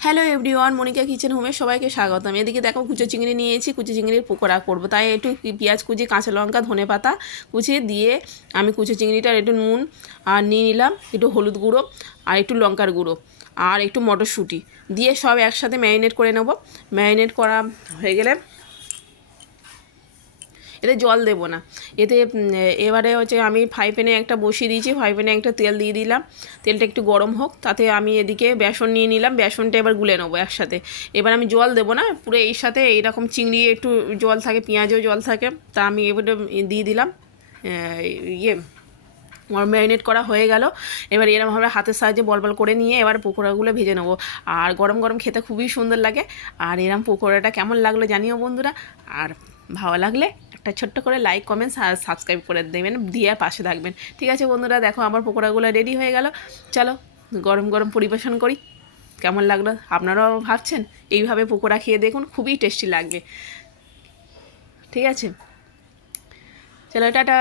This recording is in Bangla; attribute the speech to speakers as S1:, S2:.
S1: হ্যালো এভরিওয়ান মনিকা কিচেন হোমে সবাইকে স্বাগতম এদিকে দেখো কুচো চিংড়ি নিয়েছি কুচো চিংড়ির পকোড়া করব। তাই একটু পেঁয়াজ কুচি, কাঁচা লঙ্কা, ধনে পাতা কুচিয়ে দিয়ে আমি কুচো চিংড়িটার একটু নুন আর নিয়ে নিলাম একটু হলুদ গুঁড়ো আর একটু লঙ্কার গুঁড়ো আর একটু মটরশুঁটি। দিয়ে সব একসাথে ম্যারিনেট করে নেব। ম্যারিনেট করা হয়ে গেলে এতে জল দেবো না। এতে এবারে হচ্ছে আমি ফ্রাই প্যানে একটা বসিয়ে দিয়েছি ফ্রাই প্যানে একটা তেল দিয়ে দিলাম। তেলটা একটু গরম হোক, তাতে আমি এদিকে বেসন নিয়ে নিলাম, বেসনটা এবার গুলে নেব একসাথে। এবার আমি জল দেবো না, পুরো এর সাথে এইরকম চিংড়ি একটু জল থাকে, পেঁয়াজেও জল থাকে, তা আমি এবারে দিয়ে দিলাম ইয়ে ম্যারিনেট করা হয়ে গেল। এবার এরমভাবে হাতের সাহায্যে বল বল করে নিয়ে এবার পকোড়াগুলো ভেজে নেব। আর গরম গরম খেতে খুবই সুন্দর লাগে। আর এরম পকোড়াটা কেমন লাগল জানিও বন্ধুরা। আর ভালো লাগলে একটা ছোট্ট করে লাইক কমেন্টস আর সাবস্ক্রাইব করে দেবেন, দিয়ে পাশে থাকবেন। ঠিক আছে বন্ধুরা, দেখো আমার পকোড়াগুলো রেডি হয়ে গেল। চলো, গরম গরম পরিবেশন করি। কেমন লাগল? আপনারাও ভাবছেন? এইভাবে পকোড়া খেয়ে দেখুন, খুবই টেস্টি লাগবে। ঠিক আছে? চলো, টাটা।